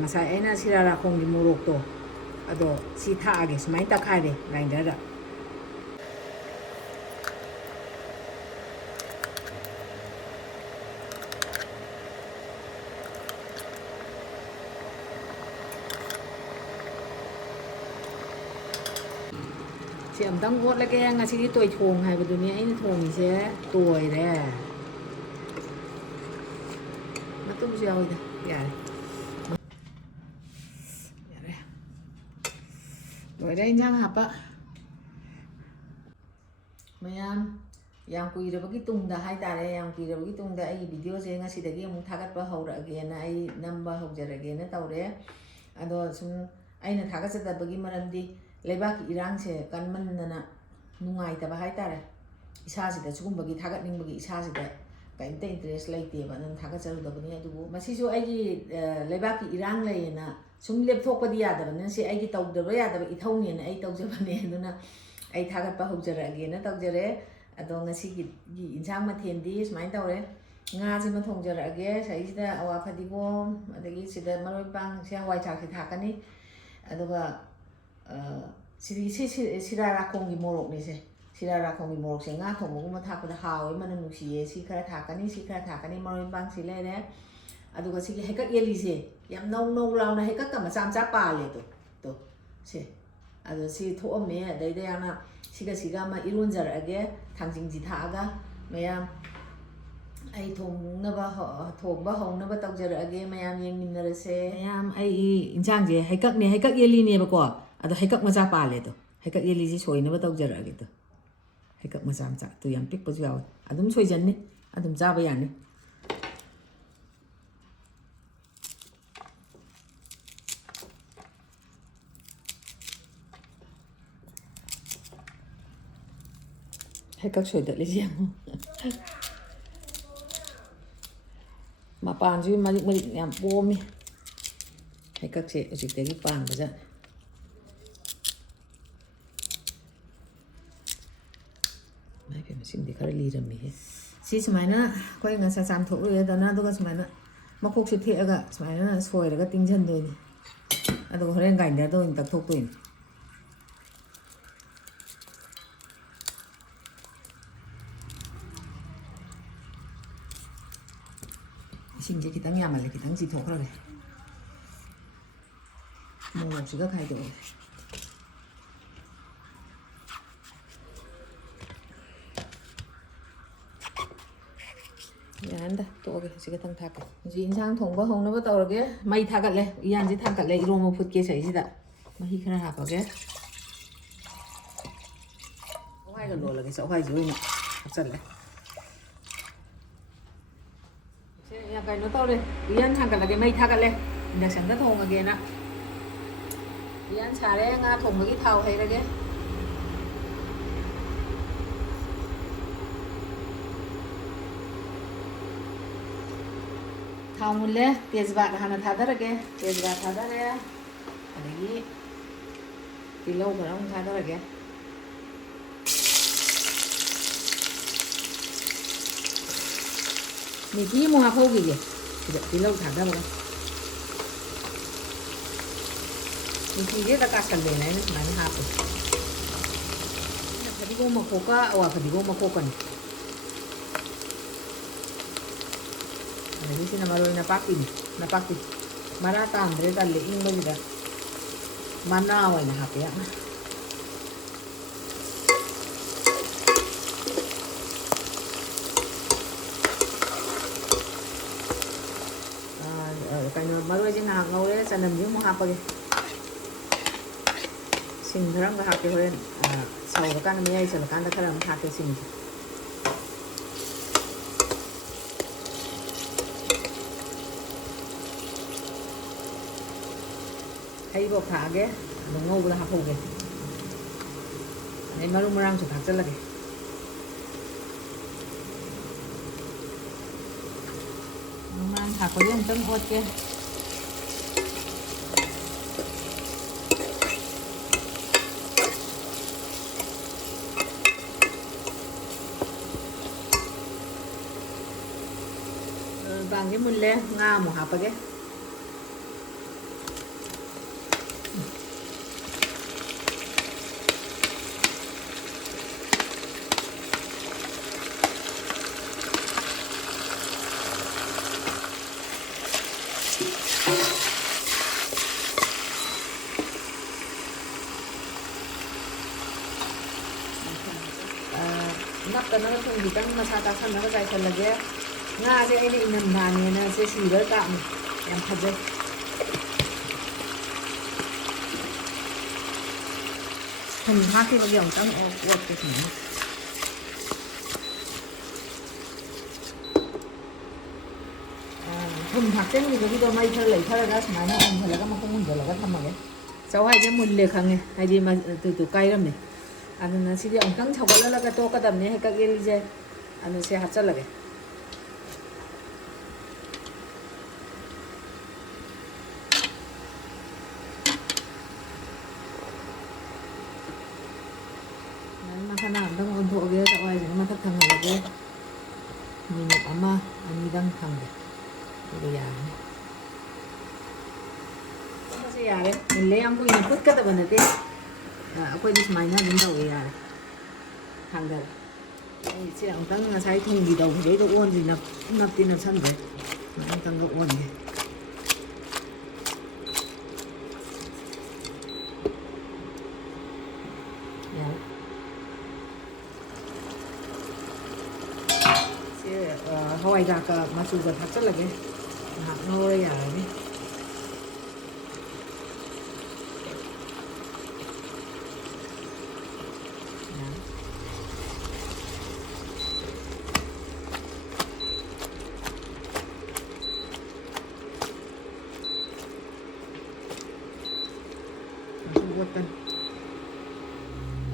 ngasai aina sirara khonggi morok to ado si thaage sumai takhare grinder da si amdang got lage ngasi di toy thong haibaduni aina thongise toy re matum jaoida yare rồi đây nhang hapa mayam yang kuira bagi tungda hai tare yang kuira bagi tungda ai video je nga sidagi amuk thagat ba hawra ge na ai number hawjara ge na tawre ado sum aina thagat chata bagi maramdi lebak irang se kanman na nungai ta ba hai tare isa sida chugum bagi thagat ning bagi isa sida kainte interest laite ba nan thagat charu da bani adu masi jo ai gi lebak irang lai na sum lep thok pa dia da nan se ai gi taw da ba ya da ba ithau ne na ai taw ja bane aduna ai thagat pa hawjara ge na taw jare ado ngasi gi insang mathen di smain tawre nga si ma thong jara ge sai sida awa phadigom adagi sida maroi pang se hawai thak si thakani aduga sirara khonggi morok ni se sirara khonggi morok se nga thong mo ma thak da hawe man nu si ye si khara thakani maroi pang si le re aduga si hekat yeli se yam nau law na hekat ka ma cham cha pa le to se ado si tho me dai dai ana siga ma irun jar age thangjing ji tha aga mayam ai thong ba hong na ba taw jar age mayam yeng min na se mayam ai injang je haikak yeli ne ba ko ado haikak ma cha pa le to haikak yeli ji soi na ba taw jar age to haikak ma cha tu yam pik pa ju yaw adum soi jan ni adum ja ba yan ni haikak soi da le ji ma pan ju mari yam pomi haikak se ujik te gi pan ba ja mai pe ma sim de khara li ram mi he si smaina koi nga sa cham thok ru da na do ga smaina ma khok si the aga smaina soi ra ga ting jan do ni ado horen grinder do in tak thok tu in 심지 기타미 아말레 기타미 지 도그라래 뭐 지가 가야 돼 yanda to ge siga thang thak ji insang thong ba hong na ba taw ge mai thagat le yan ji thagat le iro mo phut ke sai ji da mahi khara ha ba ge hai ga lo la ge sa hai ji na chal le ya cái nó to lên yên thằng cả là cái mây thằng cả lên để sáng cái thùng ở kia nè yên xả đấy nga thùng cái thau hay là cái thau một lẽ tezbat hana thada ra cái tezbat thada ra cái gì lâu rồi ông thada ra cái mình chỉ mua hộp gì vậy thì lâu thẳng ra mà mình chỉ biết là cả sần này nó hạp rồi phải đi gom mà khô cả phải đi gom mà khô cần này xin là rồi na paki mara tam để ta lấy in bao nhiêu đó mana vậy là hạp vậy cái nó mới chỉ ngào ngầu đấy, cho nên những món hộp vậy, xin thằng cái hộp cái hồi sau cái căn này sau cái căn cái làm hộp cái xin, hay bọc thả cái, nó ngầu là hộp hồ cái, này mà lúc mà làm chụp thắt chân là cái. Thả có những tấm ớt kia vàng cái mùn lên nga một hộp cái ꯅꯞꯇꯅꯕ ꯊꯨꯝ ꯈꯤꯇꯪ ꯃꯁꯥ ꯇꯥꯁꯟꯅꯕ ꯆꯥꯏꯁꯜꯂꯒꯦ. ꯉꯥꯁꯦ ꯑꯩꯅ ꯏꯪꯊꯝꯊꯥꯅꯦꯅ ꯁꯦ silver ꯀꯥꯞꯅꯤ. ꯌꯥꯝ ꯐꯖꯩ. ꯊꯨꯝ ꯍꯥꯞꯈꯤꯕꯒꯤ ꯑꯃꯨꯛꯇꯪ ꯑꯣꯠꯀꯦ ꯁꯨꯃꯥꯏꯅ. ꯊꯨꯝ ꯊꯥꯛꯆꯤꯟꯈꯤꯕꯒꯤꯗꯣ ꯃꯩ ꯈꯔ ꯂꯩꯊꯔꯒ ꯁꯨꯃꯥꯏꯅ ꯎꯝꯍꯜꯂꯒ ꯃꯈꯨꯝ ꯍꯨꯝꯖꯤꯜꯂꯒ ꯊꯝꯃꯒꯦ. ꯆꯋꯥꯏꯁꯦ ꯃꯨꯜꯂꯦ ꯈꯪꯉꯦ, ꯍꯥꯏꯗꯤ ꯑꯗꯨꯗꯣ ꯀꯥꯏꯔꯝꯃꯦ. ꯑꯗꯨꯅ ꯁꯤꯗꯤ ꯑꯃꯨꯛꯇꯪ ꯁꯧꯒꯠꯍꯜꯂꯒ ꯇꯣꯛꯀꯗꯕꯅꯦ ꯍꯦꯛꯀꯛ ꯌꯦꯜꯂꯤꯁꯦ. ꯑꯗꯨ ꯁꯤ ꯍꯥꯞꯆꯜꯂꯒꯦ. ꯃꯈꯥꯅ ꯑꯃꯨꯛꯇꯪ ꯑꯣꯟꯊꯣꯛꯑꯒꯦ. ꯆꯋꯥꯏꯁꯤꯅ ꯃꯊꯛ ꯊꯪꯍꯜꯂꯒꯦ. ꯃꯤꯅꯤꯠ 1-2ꯗꯪ ꯊꯝꯒꯦ. ꯑꯗꯨꯒ ꯌꯥꯔꯅꯤ. ꯃꯁꯤ ꯌꯥꯔꯦ. ꯃꯨꯜꯂꯦ. ꯌꯥꯝ ꯀꯨꯏꯅ ꯐꯨꯠꯀꯗꯕ ꯅꯠꯇꯦ. ꯑꯩꯈꯣꯏꯗꯤ ꯁꯨꯃꯥꯏꯅ ꯑꯗꯨꯝ ꯇꯧꯋꯦ. ꯌꯥꯔꯦ. ꯊꯥꯡꯗꯔꯦ. ꯑꯩ ꯁꯤ ꯑꯃꯨꯛꯇꯪ ꯉꯁꯥꯏ ꯊꯨꯝꯒꯤ ꯇꯧꯕꯗꯩꯗ ꯑꯣꯟꯁꯤ ꯅꯞꯇꯤ ꯅꯞꯁꯟꯗ꯭ꯔꯦ. ꯁꯨꯃꯥꯏꯅ ꯑꯃꯨꯛꯇꯪꯒ ꯑꯣꯟꯒꯦ. ꯌꯥꯔꯦ. ꯁꯤ ꯍꯋꯥꯏꯖꯥꯔꯒ ꯃꯆꯨꯒ ꯊꯥꯛꯆꯜꯂꯒꯦ. ꯉꯥꯏꯍꯥꯛ ꯉꯧꯔ ꯌꯥꯔꯅꯤ.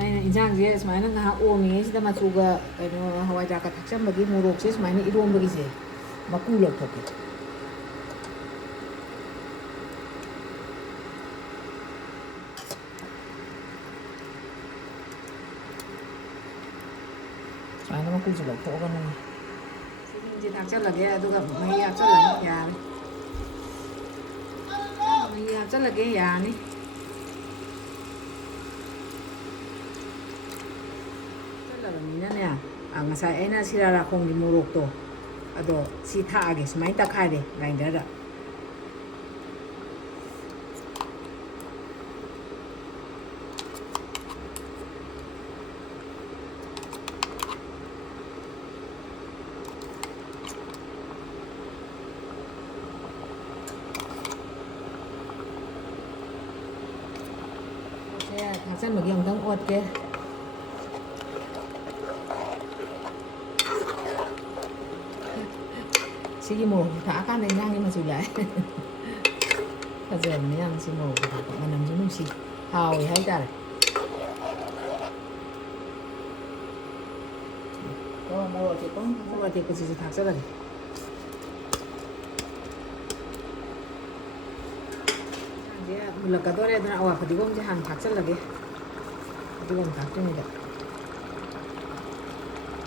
ꯑꯩꯅ ꯏꯟꯖꯥꯡꯁꯦ ꯁꯨꯃꯥꯏꯅ ꯉꯥꯏꯍꯥꯛ ꯑꯣꯝꯃꯤꯉꯩꯁꯤꯗ ꯃꯆꯨꯒ ꯀꯩꯅꯣ ꯍꯋꯥꯏꯖꯥꯔꯒ ꯊꯥꯛꯆꯟꯕꯒꯤ ꯃꯣꯔꯣꯛꯁꯦ ꯁꯨꯃꯥꯏꯅ ꯏꯔꯣꯟꯕꯒꯤꯁꯦ ꯃꯀꯨ ꯂꯧꯊꯣꯛꯀꯦ. ꯁꯨꯃꯥꯏꯅ ꯃꯀꯨꯁꯦ ꯂꯧꯊꯣꯛꯑꯒꯅ ꯁꯤꯡꯁꯦ ꯊꯥꯛꯆꯜꯂꯒꯦ. ꯑꯗꯨꯒ ꯃꯍꯤ ꯍꯥꯞꯆꯜꯂꯅꯤ. ꯌꯥꯔꯦ. ꯃꯍꯤ ꯍꯥꯞꯆꯜꯂꯒꯦ. ꯌꯥꯔꯅꯤ. ꯍꯥꯞꯆꯜꯂꯕꯅꯤꯅꯅꯦ, ꯉꯁꯥꯏ ꯑꯩꯅ ꯁꯤꯔꯥꯔꯥꯈꯣꯡꯒꯤ ꯃꯣꯔꯣꯛꯇꯣ ꯑꯗꯣ ꯁꯤ ꯊꯥꯛꯑꯒꯦ. ꯁꯨꯃꯥꯏꯅ ꯇꯛꯈꯥꯏꯔꯦ ꯒ꯭ꯔꯥꯏꯟꯗꯔꯗ. ꯊꯥꯛꯆꯟꯕꯒꯤ ꯑꯃꯨꯛꯇꯪ ꯑꯣꯠꯀꯦ. ꯁꯤꯒꯤ ꯃꯣꯔꯣꯛꯁꯤ ꯊꯥꯛꯑꯀꯥꯟꯗ ꯏꯟꯖꯥꯡꯒꯤ ꯃꯆꯨ ꯂꯥꯛꯑꯦ. ꯐꯖꯕꯅꯦ ꯌꯥꯝ ꯁꯤ ꯃꯣꯔꯣꯛꯁꯤ ꯊꯥꯛꯄ. ꯃꯅꯝꯁꯨ ꯅꯨꯡꯁꯤ. ꯍꯥꯎꯋꯦ ꯍꯥꯏꯇꯥꯔꯦ. ꯃꯣꯔꯣꯛ ꯑꯇꯦꯛꯄꯁꯤꯁꯨ ꯊꯥꯛꯆꯜꯂꯒꯦ. ꯏꯟꯖꯥꯡꯁꯦ ꯃꯨꯜꯂꯛꯀꯗꯣꯔꯦ. ꯑꯗꯨꯅ ꯑꯋꯥ ꯐꯗꯤꯒꯣꯝꯁꯦ ꯍꯥꯟꯅ ꯊꯥꯛꯆꯜꯂꯒꯦ. ꯐꯗꯤꯒꯣꯝ ꯊꯥꯛꯇ꯭ꯔꯤꯉꯩꯗ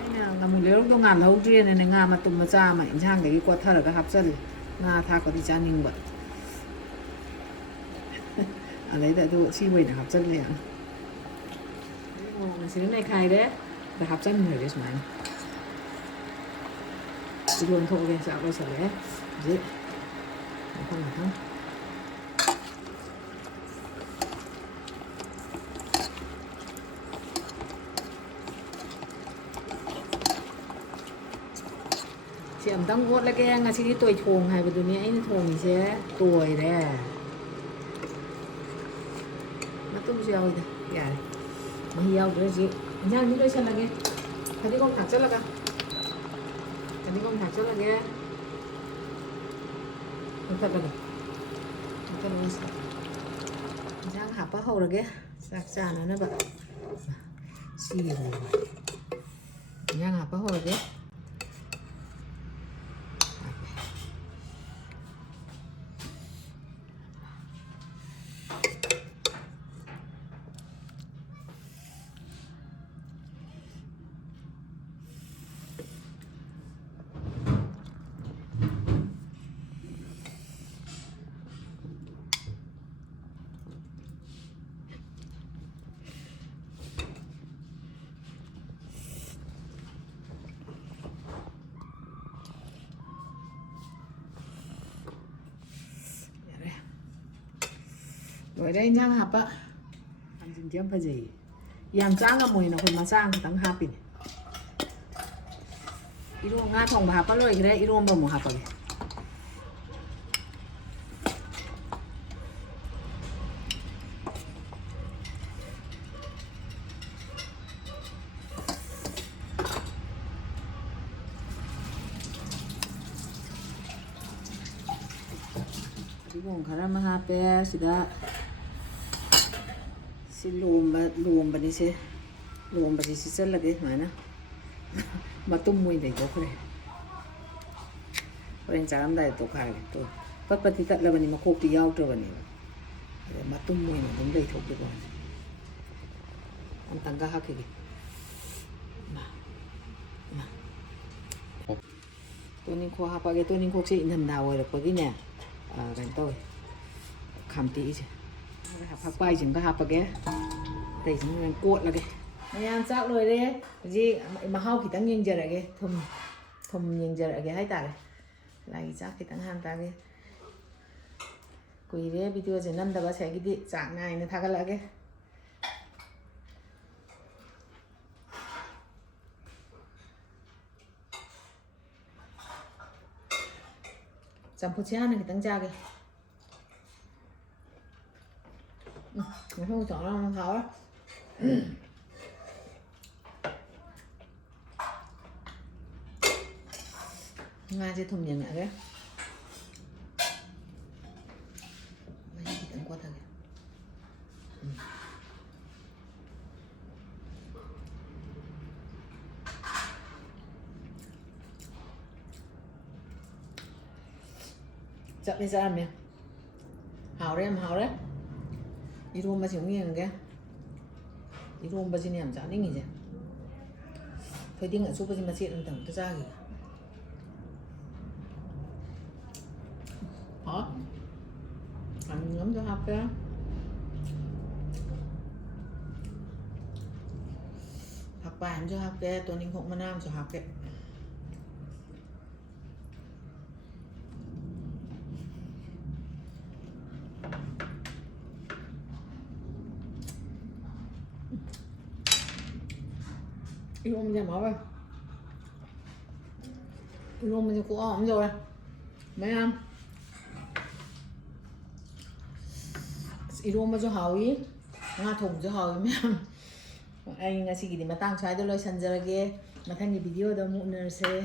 ꯑꯩꯅ ꯉꯥꯃꯨ ꯂꯩꯔꯧꯗꯣ ꯉꯥꯜꯍꯧꯗ꯭ꯔꯦꯅꯅꯦ ꯉꯥ ꯃꯇꯨꯝ ꯃꯆꯥ ꯑꯃ ꯏꯟꯖꯥꯡꯗꯒꯤ ꯀꯣꯠꯊꯔꯒ ꯍꯥꯞꯆꯜꯂꯦ. ꯉꯥ ꯊꯥꯛꯄꯗꯤ ꯆꯥꯅꯤꯡꯕ. ꯑꯗꯩꯗ ꯑꯗꯨ ꯁꯤ ꯑꯣꯏꯅ ꯍꯥꯞꯆꯜꯂꯦ. ꯃꯣꯔꯣꯛꯅ ꯁꯤꯗ ꯅꯩꯈꯥꯏꯔꯦ. ꯑꯗ ꯍꯥꯞꯆꯟꯈ꯭ꯔꯒꯦ ꯁꯨꯃꯥꯏꯅ. ꯂꯣꯟꯊꯣꯛꯑꯒꯦ. ꯆꯥꯛ ꯂꯣꯏꯁꯜꯂꯛꯑꯦ. ꯍꯧꯖꯤꯛ ꯃꯊꯪ ꯁꯤ ꯑꯝꯇꯪ ꯑꯣꯠꯂꯒꯦ. ꯉꯁꯤꯗꯤ ꯇꯣꯏꯊꯣꯡ ꯍꯥꯏꯕꯗꯨꯅꯤ ꯑꯩꯅ ꯊꯣꯡꯉꯤꯁꯦ. ꯇꯣꯏꯔꯦ. ꯃꯇꯨꯝꯁꯨ ꯌꯥꯎꯏꯗ. ꯌꯥꯔꯦ. ꯃꯍꯤ ꯌꯥꯎꯗ꯭ꯔꯦ. ꯍꯧꯖꯤꯛ ꯏꯟꯖꯥꯡꯁꯤ ꯂꯣꯏꯁꯜꯂꯒꯦ. ꯐꯗꯤꯒꯣꯝ ꯊꯥꯛꯆꯜꯂꯒ. ꯐꯗꯤꯒꯣꯝ ꯊꯥꯛꯆꯜꯂꯒꯦ. ꯃꯨꯊꯠꯂꯒꯦ. ꯏꯟꯖꯥꯡ ꯍꯥꯞꯄ ꯍꯧꯔꯒꯦ. ꯆꯥꯛ ꯆꯥꯅꯅꯕ. ꯏꯟꯖꯥꯡ ꯍꯥꯞꯄ ꯍꯧꯔꯒꯦ. ꯂꯣꯏꯔꯦ ꯏꯟꯖꯥꯡ ꯍꯥꯞꯄ. ꯊꯥꯡꯖꯤꯡꯁꯦ ꯌꯥꯝ ꯐꯖꯩꯌꯦ. ꯌꯥꯝ ꯆꯥ ꯉꯝꯃꯣꯏꯅ ꯑꯩꯈꯣꯏ ꯃꯆꯥ ꯑꯃꯈꯛꯇꯪ ꯍꯥꯞꯄꯤꯅꯦ. 이로 nga thong hapa loi gre iromba mu hapa ge 이건 khara hape sida si lomba ni se lomba si chalage mana matum mui dei ko kre oren charam dai to khare to patpati tat labani makok ti yaw to bani matum mui no dum dei thok ko an tanga ha ke ma to ni ko ha pa ge to ni ko se inham da oi ko gi neกันตัวคำตีใช่ผักใบจึงก็หาปะแกแต่จึงมันโกดละแกไม่ยามซักเลยเด้จีมาเข้ากี่ตั้งยิงเจอละแกทมยิงเจอละแกให้ตาเลยลายซักกี่ตั้งหันตาแกกุยเด้วิดีโอจะนั่นแต่ว่าใช้กี่ดิจากง่ายนะทักกันละแกจำพูดช้าหนึ่งตั้งใจเลยไม่ต้องสอนเราเขางานจะทำยังไงกันไม่ได้ตั้งกว่าทั้งจับในจานเนี่ยหาวเลยหาวเลยอีรวมมาถึงนี่ยังไงอีรวมมาถึงนี่ยังจานนี่ไงจ๊ะเคยดิ้งอ่ะซุปไปที่มาเสียต่างๆก็จ้ากี่ฮะอันน้ำจะหักไปหักไปมันจะหักแกตัวนี้ของมันน้ำจะหักแก이러면 이제 먹어. 이러면 이제 구워 안 좋아. 매am. 이러면 좀 하위. nga thùng cho hồi 매am. Anh nga sige di matang chai do loi sanjarage. Mathang ni video da mu ner se.